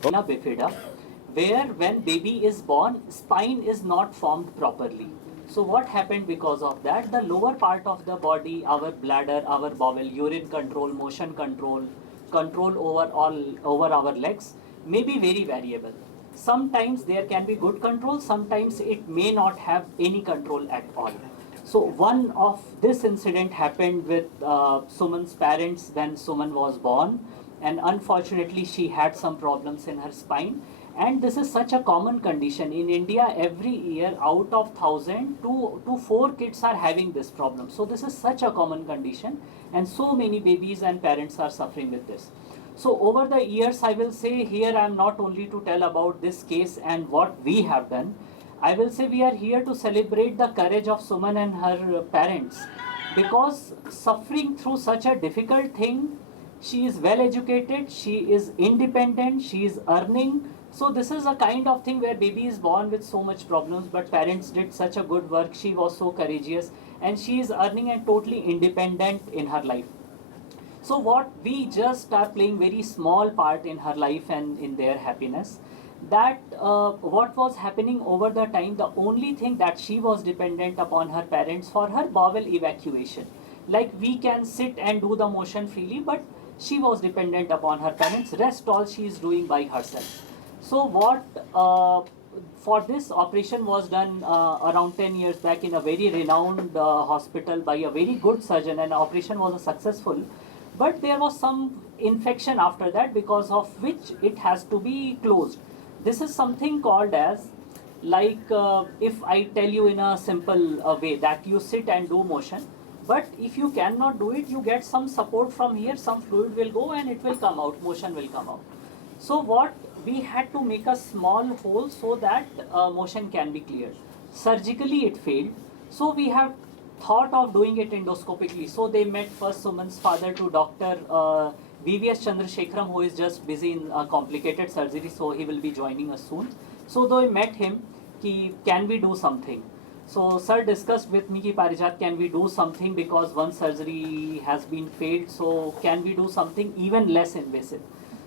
Spina Bifida, where when baby is born, spine is not formed properly. So what happened because of that? The lower part of the body, our bladder, our bowel, urine control, motion control, control over our legs may be very variable. Sometimes there can be good control, sometimes it may not have any control at all. So one of this incident happened with Suman's parents when Suman was born, and unfortunately she had some problems in her spine. And this is such a common condition in India. Every year out of 1,000, 2 to 4 kids are having this problem. So this is such a common condition, and so many babies and parents are suffering with this. So over the years, I will say here I am not only to tell about this case and what we have done. I will say we are here to celebrate the courage of Suman and her parents, because suffering through such a difficult thing, she is well educated, she is independent, she is earning. So this is a kind of thing where baby is born with so much problems, but parents did such a good work. She was so courageous, and she is earning and totally independent in her life. So what we just are playing very small part in her life and in their happiness. That what was happening over the time, the only thing that she was dependent upon her parents for her bowel evacuation. Like we can sit and do the motion freely, but she was dependent upon her parents. Rest all she is doing by herself. So what for this operation was done around 10 years back in a very renowned hospital by a very good surgeon, and the operation was successful. But there was some infection after that, because of which it has to be closed. This is something called as, like if I tell you in a simple way that you sit and do motion, but if you cannot do it, you get some support from here, some fluid will go and it will come out, motion will come out. So what we had to make a small hole so that motion can be cleared. Surgically it failed, so we have thought of doing it endoscopically. So they met first Suman's father to Dr. VVS Chandrasekharam, who is just busy in complicated surgery, so he will be joining us soon. So they met him, ki, can we do something? So sir discussed with me, ki, Parijat, can we do something, because one surgery has been failed, so can we do something even less invasive?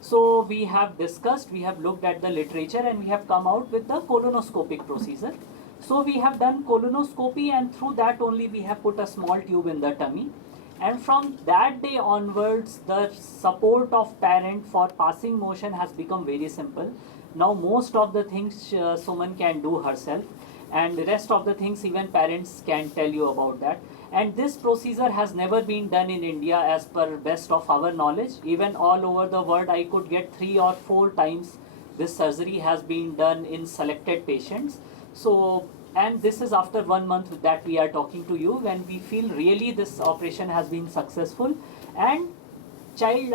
So we have discussed, we have looked at the literature, and we have come out with the colonoscopic procedure. So we have done colonoscopy, and through that only we have put a small tube in the tummy. And from that day onwards, the support of parent for passing motion has become very simple. Now most of the things Suman can do herself, and the rest of the things even parents can tell you about that. And this procedure has never been done in India as per best of our knowledge. Even all over the world, I could get 3 or 4 times this surgery has been done in selected patients. So, and this is after 1 month that we are talking to you, when we feel really this operation has been successful. And child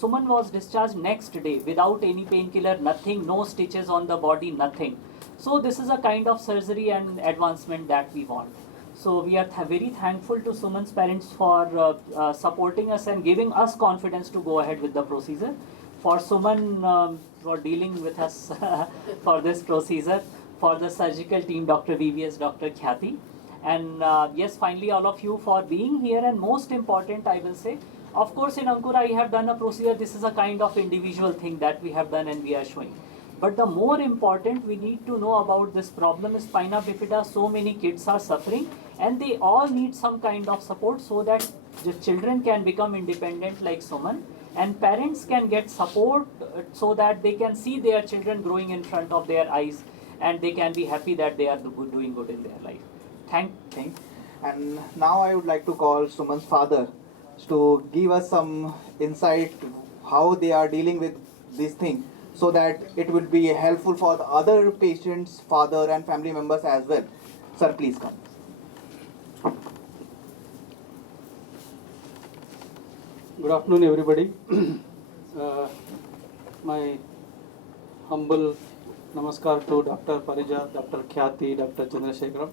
Suman was discharged next day without any painkiller, nothing, no stitches on the body, nothing. So this is a kind of surgery and advancement that we want. So we are very thankful to Suman's parents for supporting us and giving us confidence to go ahead with the procedure. For Suman for dealing with us for this procedure, for the surgical team, Dr. VVS, Dr. Khyati, and yes, finally all of you for being here. And most important, I will say, of course in Ankura I have done a procedure. This is a kind of individual thing that we have done and we are showing. But the more important, we need to know about this problem is Spina Bifida. So many kids are suffering, and they all need some kind of support so that the children can become independent like Suman, and parents can get support so that they can see their children growing in front of their eyes, and they can be happy that they are doing good in their life. Thank you. And now I would like to call Suman's father to give us some insight how they are dealing with this thing, so that it will be helpful for the other patients, father and family members as well. Sir, please come. Good afternoon, everybody. My humble namaskar to Dr. Parijat, Dr. Khyati, Dr. Chandrasekharam.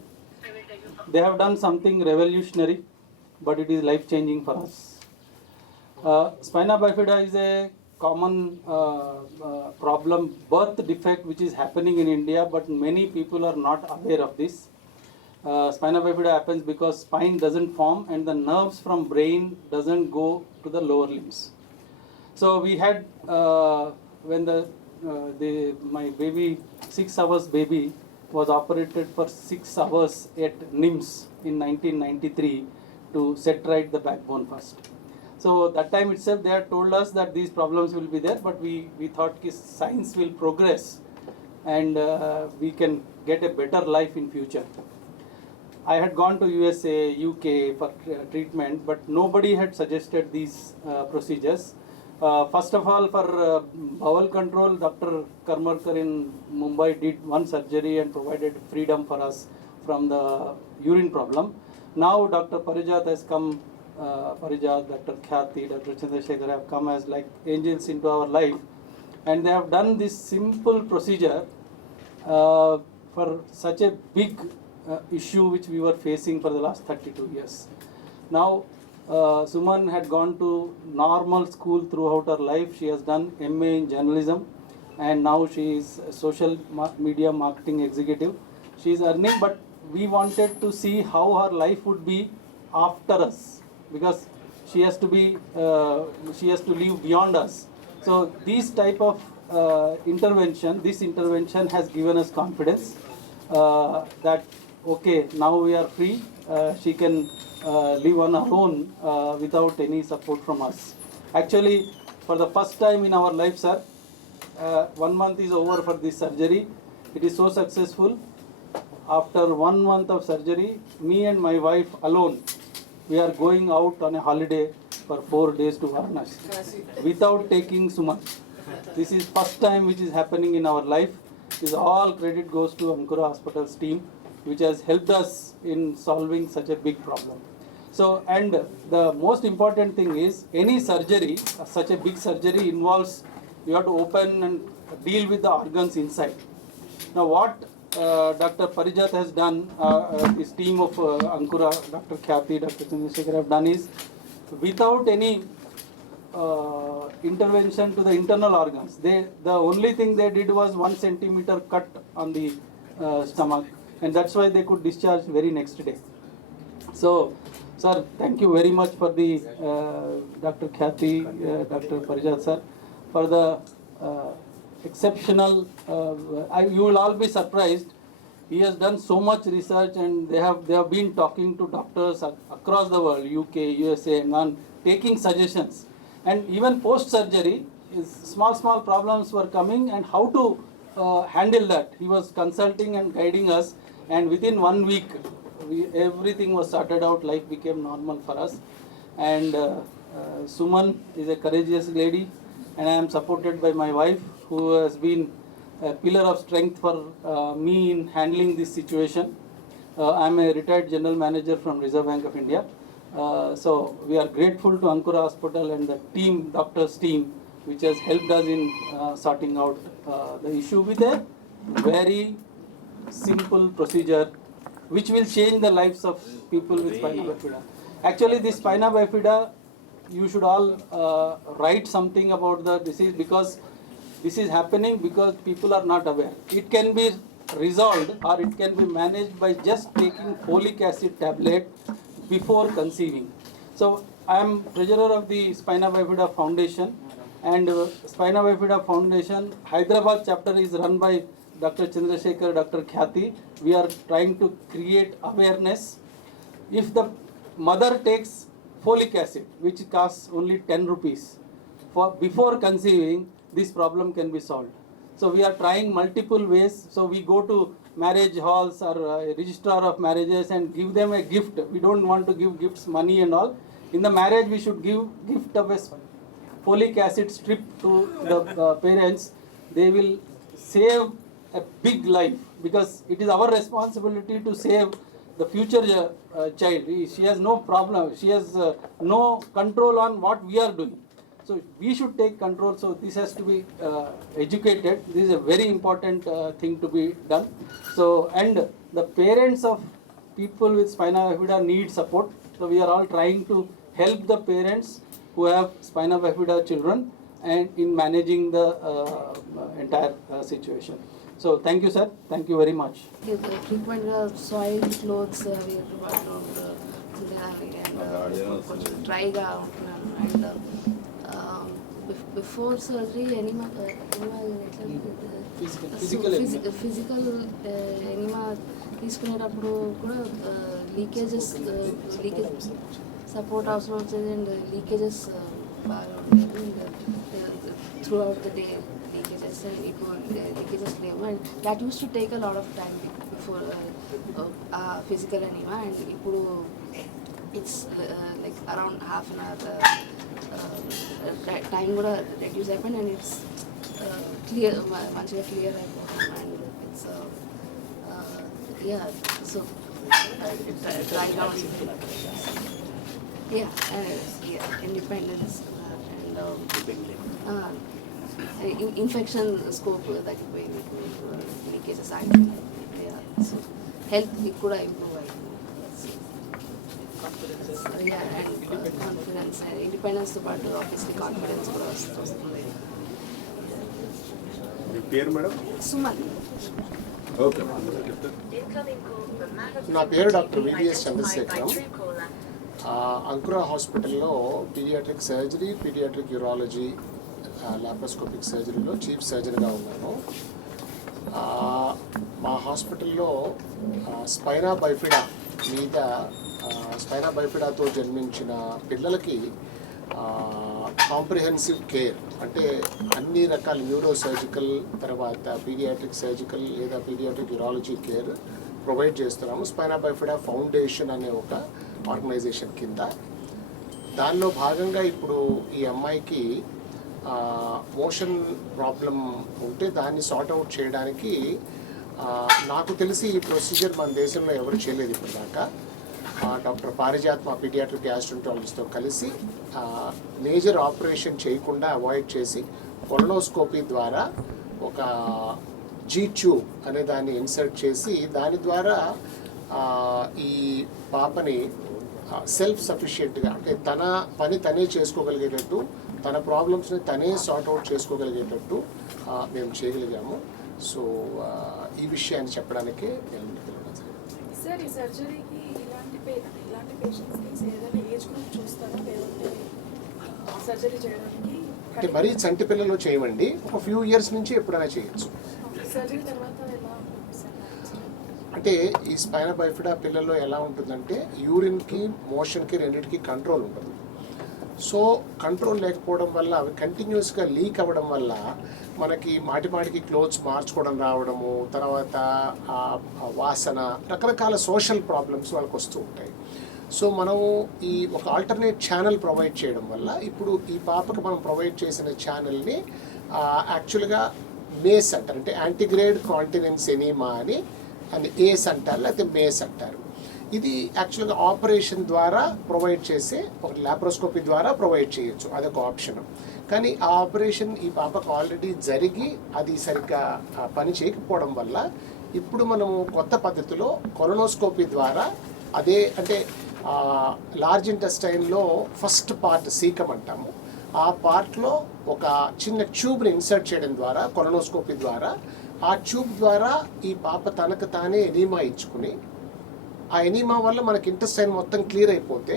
They have done something revolutionary, but it is life-changing for us. Spina Bifida is a common problem, birth defect, which is happening in India, but many people are not aware of this. Spina bifida happens because spine doesn't form and the nerves from brain doesn't go to the lower limbs. So we had when my baby, 6 hours baby, was operated for 6 hours at NIMS in 1993 to set right the backbone first. So that time itself they had told us that these problems will be there, but we thought that science will progress and we can get a better life in future. I had gone to USA, UK for treatment, but nobody had suggested these procedures. First of all, for bowel control, Dr. Karmarkar in Mumbai did one surgery and provided freedom for us from the urine problem. Now Dr. Parijat has come, Parijat, Dr. Khyati, Dr. Chandrasekhar have come as like angels into our life, and they have done this simple procedure for such a big issue which we were facing for the last 32 years. Now, Suman had gone to normal school throughout her life. She has done MA in journalism and now she is a social media marketing executive. She is earning, but we wanted to see how her life would be after us, because she has to be, she has to live beyond us. So this type of this intervention has given us confidence that okay, now we are free. She can live on her own without any support from us. Actually, for the first time in our life, sir, 1 month is over for this surgery. It is so successful. After 1 month of surgery, me and my wife alone, we are going out on a holiday for 4 days to Varanasi without taking Suman. This is first time which is happening in our life. This all credit goes to Ankura Hospital's team, which has helped us in solving such a big problem. So, and the most important thing is, any surgery, such a big surgery involves, you have to open and deal with the organs inside. Now what Dr. Parijat has done, this team of Ankura, Dr. Khyati, Dr. Chandrasekhar have done is, without any intervention to the internal organs, the only thing they did was 1 centimeter cut on the stomach, and that's why they could discharge very next day. So, sir, thank you very much for the Dr. Khyati, Dr. Parijat sir, for the exceptional. You will all be surprised. He has done so much research, and they have been talking to doctors across the world, UK, USA, and on, taking suggestions. And even post surgery, small problems were coming, and how to handle that. He was consulting and guiding us, and within 1 week, everything was sorted out. Life became normal for us. And Suman is a courageous lady, and I am supported by my wife, who has been a pillar of strength for me in handling this situation. I am a retired general manager from Reserve Bank of India. So we are grateful to Ankura Hospital and the team, doctors team, which has helped us in sorting out the issue with a very simple procedure, which will change the lives of people with spina bifida. Actually, this spina bifida, you should all write something about the disease, because this is happening because people are not aware. It can be resolved or it can be managed by just taking folic acid tablet before conceiving. So I am treasurer of the Spina Bifida Foundation, and Spina Bifida Foundation Hyderabad chapter is run by Dr. Chandrasekhar, Dr. Khyati. We are trying to create awareness. If the mother takes folic acid, which costs only 10 rupees, for before conceiving, this problem can be solved. So we are trying multiple ways. So we go to marriage halls or a registrar of marriages and give them a gift. We don't want to give gifts, money and all. In the marriage, we should give gift of a folic acid strip to the parents. They will save a big life, because it is our responsibility to save the future child. She has no problem. She has no control on what we are doing. So we should take control. So this has to be educated. This is a very important thing to be done. So, and the parents of people with spina bifida need support. So we are all trying to help the parents who have spina bifida children. and in managing the entire situation. So thank you, sir. Thank you very much. Frequent soil clothes అవి కొంచెం డ్రైగా ఉంటున్నాను and before surgery physical enema తీసుకునేటప్పుడు కూడా leakage support అవసరం వచ్చేది and leakages బాగా ఉండేది and throughout the day leakages and ఇప్పుడు లీకేజెస్ లేవు and that used to take a lot of time before physical enema and ఇప్పుడు it's like around half an hour time కూడా reduce అయిపోయింది and it's clear మంచిగా clear అయిపోతుంది and it's so dry down independence and infection scope తగ్గిపోయింది leakages ఆగిపోయింది so health కూడా improve అయింది and confidence ఇండిపెండెన్స్తో పాటు ఆబ్వియస్లీ కాన్ఫిడెన్స్ కూడా వస్తుంది. పేరు మేడం? సుమన్. ఓకే, నా పేరు డాక్టర్ వివిఎస్ చంద్రశేఖరం. అంకురా హాస్పిటల్లో paediatric surgery, paediatric urology, laparoscopic సర్జరీలో చీఫ్ సర్జన్గా ఉన్నాను. మా హాస్పిటల్లో స్పైనా బైఫిడా మీద స్పైనా బైఫిడాతో జన్మించిన పిల్లలకి కాంప్రిహెన్సివ్ కేర్ అంటే అన్ని రకాల న్యూరో సర్జికల్, తర్వాత పీడియాట్రిక్ సర్జికల్ లేదా పీడియాట్రిక్ యూరాలజీ కేర్ ప్రొవైడ్ చేస్తున్నాము. స్పైనా బైఫిడా ఫౌండేషన్ అనే ఒక ఆర్గనైజేషన్ కింద. దానిలో భాగంగా ఇప్పుడు ఈ అమ్మాయికి మోషన్ ప్రాబ్లం ఉంటే దాన్ని సార్ట్ అవుట్ చేయడానికి నాకు తెలిసి ఈ ప్రొసీజర్ మన దేశంలో ఎవరు చేయలేదు ఇప్పుడు దాకా. డాక్టర్ పారిజాత్ మా పీడియాట్రిక్ గ్యాస్ట్రోంటాలజిస్ట్తో కలిసి మేజర్ ఆపరేషన్ చేయకుండా అవాయిడ్ చేసి కొలనోస్కోపీ ద్వారా ఒక జీ ట్యూబ్ అనే దాన్ని ఇన్సర్ట్ చేసి దాని ద్వారా ఈ పాపని సెల్ఫ్ సఫిషియెంట్గా అంటే తన పని తనే చేసుకోగలిగేటట్టు, తన ప్రాబ్లమ్స్ని తనే సార్ట్ అవుట్ చేసుకోగలిగేటట్టు మేము చేయగలిగాము. సో ఈ విషయాన్ని చెప్పడానికి నేను ముందుకెళ్ళడం జరిగింది. సార్, ఈ సర్జరీకి ఇలాంటి పేషెంట్స్కి ఏదైనా ఏజ్ గ్రూప్ చూస్తారా లేదంటే సర్జరీ చేయడానికి? అంటే మరీ చంటి పిల్లలు చేయమండి, ఒక ఫ్యూ ఇయర్స్ నుంచి ఎప్పుడైనా చేయొచ్చు. సర్జరీ తర్వాత ఎలా ఉంటుంది సార్? అంటే ఈ స్పైనా బైఫిడా పిల్లల్లో ఎలా ఉంటుందంటే యూరిన్కి, మోషన్కి రెండింటికి కంట్రోల్ ఉంటుంది. సో కంట్రోల్ లేకపోవడం వల్ల అవి కంటిన్యూస్గా లీక్ అవ్వడం వల్ల మనకి మాటిమాటికి క్లోత్స్ మార్చుకోవడం రావడము, తర్వాత వాసన, రకరకాల సోషల్ ప్రాబ్లమ్స్ వాళ్ళకి వస్తూ ఉంటాయి. సో మనం ఈ ఒక ఆల్టర్నేట్ ఛానల్ ప్రొవైడ్ చేయడం వల్ల ఇప్పుడు ఈ పాపకు మనం ప్రొవైడ్ చేసిన ఛానల్ని యాక్చువల్గా మేస్ అంటారు, అంటే యాంటీగ్రేడ్ కాంటినెన్స్ ఎనీమా అని ఏస్ అంటారు, లేకపోతే మేస్ అంటారు. ఇది యాక్చువల్గా ఆపరేషన్ ద్వారా ప్రొవైడ్ చేసే ఒక లాప్రోస్కోపీ ద్వారా ప్రొవైడ్ చేయొచ్చు, అదొక ఆప్షన్. కానీ ఆ ఆపరేషన్ ఈ పాపకు ఆల్రెడీ జరిగి అది సరిగ్గా పని చేయకపోవడం వల్ల ఇప్పుడు మనము కొత్త పద్ధతిలో కొలనోస్కోపీ ద్వారా అదే అంటే లార్జ్ ఇంటెస్టైన్లో ఫస్ట్ పార్ట్ సీకం అంటాము, ఆ పార్ట్లో ఒక చిన్న ట్యూబ్ని ఇన్సర్ట్ చేయడం ద్వారా కొలనోస్కోపీ ద్వారా ఆ ట్యూబ్ ద్వారా ఈ పాప తనకు తానే ఎనీమా ఇచ్చుకుని ఆ ఎనీమా వల్ల మనకి ఇంటెస్టైన్ మొత్తం క్లియర్ అయిపోతే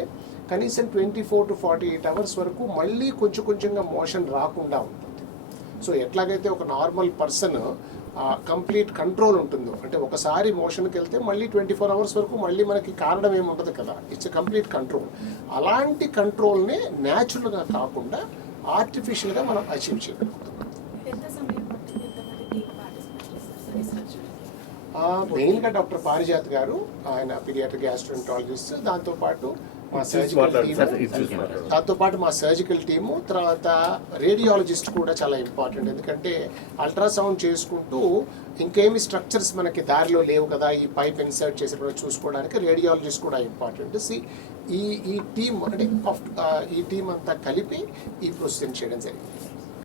కనీసం 24 to 48 అవర్స్ వరకు మళ్ళీ కొంచెంగా మోషన్ రాకుండా ఉంటుంది. సో ఎట్లాగైతే ఒక నార్మల్ పర్సన్ కంప్లీట్ కంట్రోల్ ఉంటుందో, అంటే ఒకసారి మోషన్కి వెళ్తే మళ్ళీ 24 అవర్స్ వరకు మళ్ళీ మనకి కారణం ఏమి ఉండదు కదా, ఇట్స్ కంప్లీట్ కంట్రోల్. అలాంటి కంట్రోల్నే న్యాచురల్గా కాకుండా ఆర్టిఫిషియల్గా మనం అచీవ్ చేయగలుగుతాం. ఎంత సమయం పట్టింది? ఎంతమంది టీం పార్టిసిపేట్ చేస్తారు ఈ సర్జరీ? మెయిన్గా డాక్టర్ పారిజాత్ గారు, ఆయన పీడియాట్రిక్ గ్యాస్ట్రోంటాలజిస్ట్, దాంతోపాటు మా సర్జికల్ టీము, తర్వాత రేడియాలజిస్ట్ కూడా చాలా ఇంపార్టెంట్. ఎందుకంటే అల్ట్రాసౌండ్ చేసుకుంటూ ఇంకేమి స్ట్రక్చర్స్ మనకి దారిలో లేవు కదా ఈ పైప్ ఇన్సర్ట్ చేసేటప్పుడు చూసుకోవడానికి రేడియాలజిస్ట్ కూడా ఇంపార్టెంట్. ఈ టీమ్ అంటే ఈ టీం అంతా కలిపి ఈ ప్రొసీజర్ చేయడం జరిగింది.